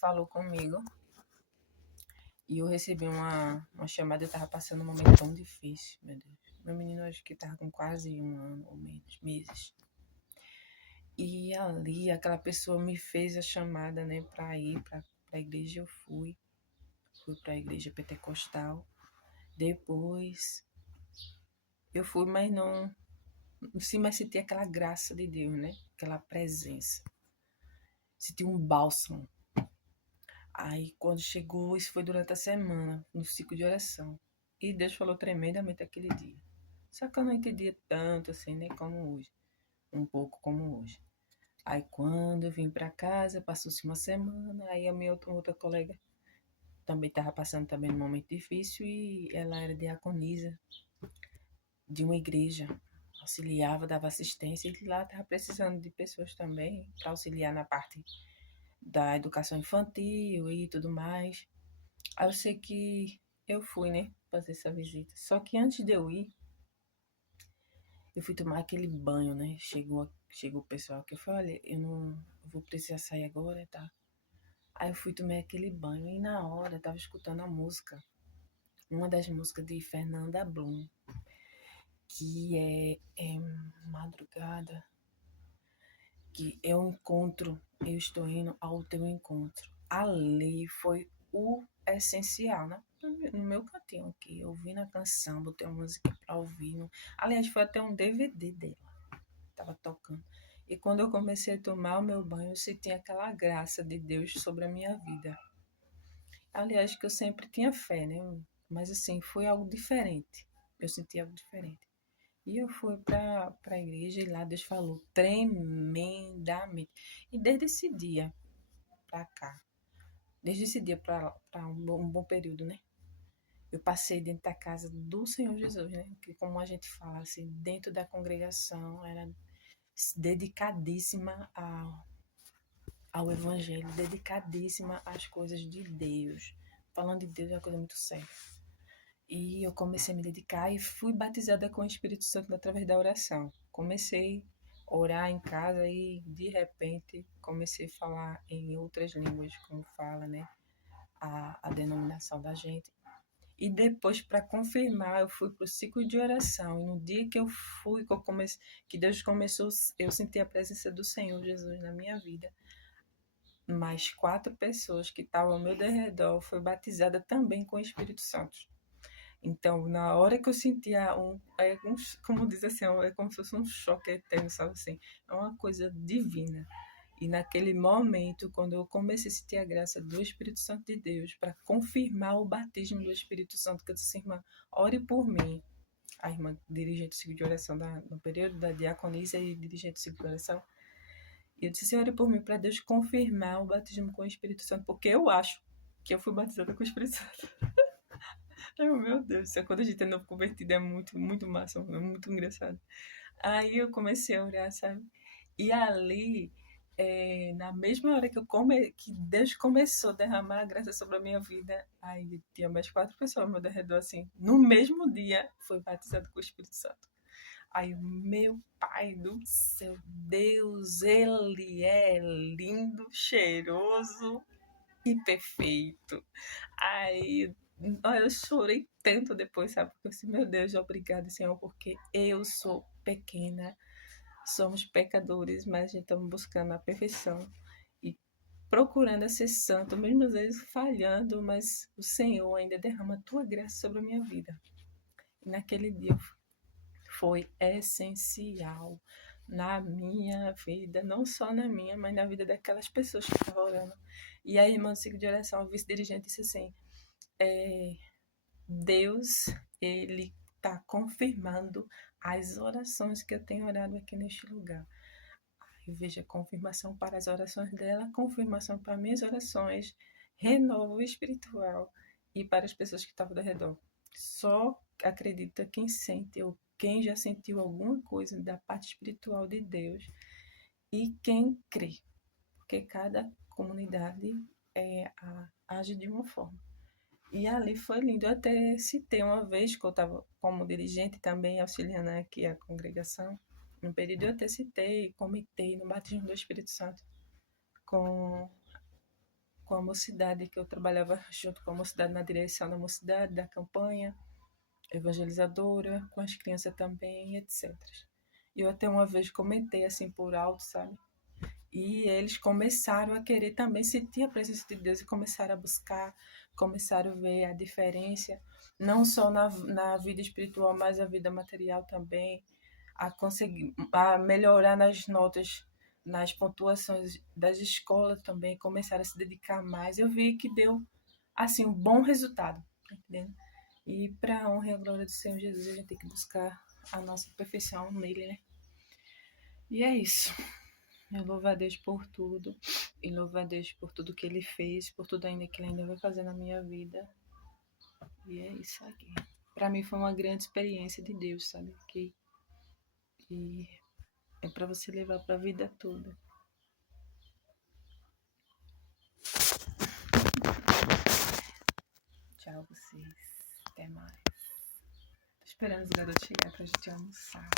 falou comigo e eu recebi uma chamada. Eu estava passando um momento tão difícil, meu Deus. Meu menino acho que estava com quase 1 ano ou meses. E ali aquela pessoa me fez a chamada, né, para ir para a igreja. Eu fui para a igreja pentecostal. Depois eu fui, mas não, sim, mas senti aquela graça de Deus, né? Aquela presença. Senti um bálsamo. Aí, quando chegou, isso foi durante a semana, no ciclo de oração. E Deus falou tremendamente aquele dia. Só que eu não entendia tanto assim, né, como hoje. Um pouco como hoje. Aí, quando eu vim para casa, passou-se uma semana, aí a minha outra colega também estava passando também um momento difícil e ela era diaconisa de uma igreja. Auxiliava, dava assistência e lá estava precisando de pessoas também para auxiliar na parte da educação infantil e tudo mais. Aí eu sei que eu fui, né, fazer essa visita. Só que antes de eu ir, eu fui tomar aquele banho, né? Chegou o pessoal que eu falei, olha, eu não vou precisar sair agora, tá? Aí eu fui tomar aquele banho e na hora eu tava escutando a música, uma das músicas de Fernanda Bloom, que é Madrugada, que é um encontro, eu estou indo ao teu encontro. Ali foi o essencial, né? No meu cantinho aqui, eu ouvindo a canção, botei a música pra ouvir. Aliás, foi até um DVD dela, tava tocando. E quando eu comecei a tomar o meu banho, eu senti aquela graça de Deus sobre a minha vida. Aliás, que eu sempre tinha fé, né? Mas assim, foi algo diferente. Eu senti algo diferente. E eu fui para a igreja e lá Deus falou tremendamente. E desde esse dia para cá, desde esse dia para um bom período, né? Eu passei dentro da casa do Senhor Jesus, né? Que como a gente fala, assim, dentro da congregação, era dedicadíssima ao Evangelho, dedicadíssima às coisas de Deus. Falando de Deus é uma coisa muito séria. E eu comecei a me dedicar e fui batizada com o Espírito Santo através da oração. Comecei a orar em casa e, de repente, comecei a falar em outras línguas, como fala, né, a denominação da gente. E depois, para confirmar, eu fui para o ciclo de oração. E no dia que eu fui, que Deus começou, eu senti a presença do Senhor Jesus na minha vida. Mais 4 pessoas que estavam ao meu redor foi batizada também com o Espírito Santo. Então, na hora que eu sentia como diz assim, é como se fosse um choque eterno, sabe assim? É uma coisa divina. E naquele momento, quando eu comecei a sentir a graça do Espírito Santo de Deus para confirmar o batismo do Espírito Santo, que eu disse, irmã, ore por mim. A irmã dirigente do ciclo de oração no período da diaconisa e dirigente do ciclo de oração. E eu disse, ore por mim para Deus confirmar o batismo com o Espírito Santo, porque eu acho que eu fui batizada com o Espírito Santo. Meu Deus, quando a gente é novo convertido é muito, muito massa, é muito engraçado. Aí eu comecei a orar, sabe? E ali, na mesma hora que Deus começou a derramar a graça sobre a minha vida, aí tinha mais 4 pessoas ao meu redor, assim. No mesmo dia, foi batizado com o Espírito Santo. Aí, meu Pai do céu, Deus, Ele é lindo, cheiroso e perfeito. Aí eu chorei tanto depois, sabe? Porque eu disse, meu Deus, obrigada, Senhor, porque eu sou pequena, somos pecadores, mas a gente está buscando a perfeição e procurando ser santo, mesmo às vezes falhando, mas o Senhor ainda derrama a tua graça sobre a minha vida. E naquele dia foi essencial na minha vida, não só na minha, mas na vida daquelas pessoas que estavam orando. E a irmã do ciclo de oração, a vice-dirigente, disse assim, Deus, Ele está confirmando as orações que eu tenho orado aqui neste lugar. Aí veja, confirmação para as orações dela, confirmação para minhas orações, renovo espiritual e para as pessoas que estavam ao redor. Só acredita quem sente ou quem já sentiu alguma coisa da parte espiritual de Deus e quem crê, porque cada comunidade age de uma forma. E ali foi lindo. Eu até citei uma vez que eu estava como dirigente também, auxiliando aqui a congregação. No período eu até citei, comentei no batismo do Espírito Santo com a a mocidade, que eu trabalhava junto com a mocidade na direção da mocidade, da campanha evangelizadora, com as crianças também, etc. Eu até uma vez comentei assim por alto, sabe? E eles começaram a querer também sentir a presença de Deus e começaram a buscar, começaram a ver a diferença, não só na vida espiritual, mas a vida material também, a conseguir a melhorar nas notas, nas pontuações das escolas também, começaram a se dedicar mais. Eu vi que deu assim um bom resultado, tá entendendo? E para a honra e a glória do Senhor Jesus, a gente tem que buscar a nossa perfeição nele, né? E é isso. Eu louvo a Deus por tudo. E louvo a Deus por tudo que Ele fez, por tudo ainda que Ele ainda vai fazer na minha vida. E é isso aqui. Para mim foi uma grande experiência de Deus, sabe? Que é para você levar para a vida toda. Tchau, vocês. Até mais. Tô esperando os garotos chegar pra gente almoçar.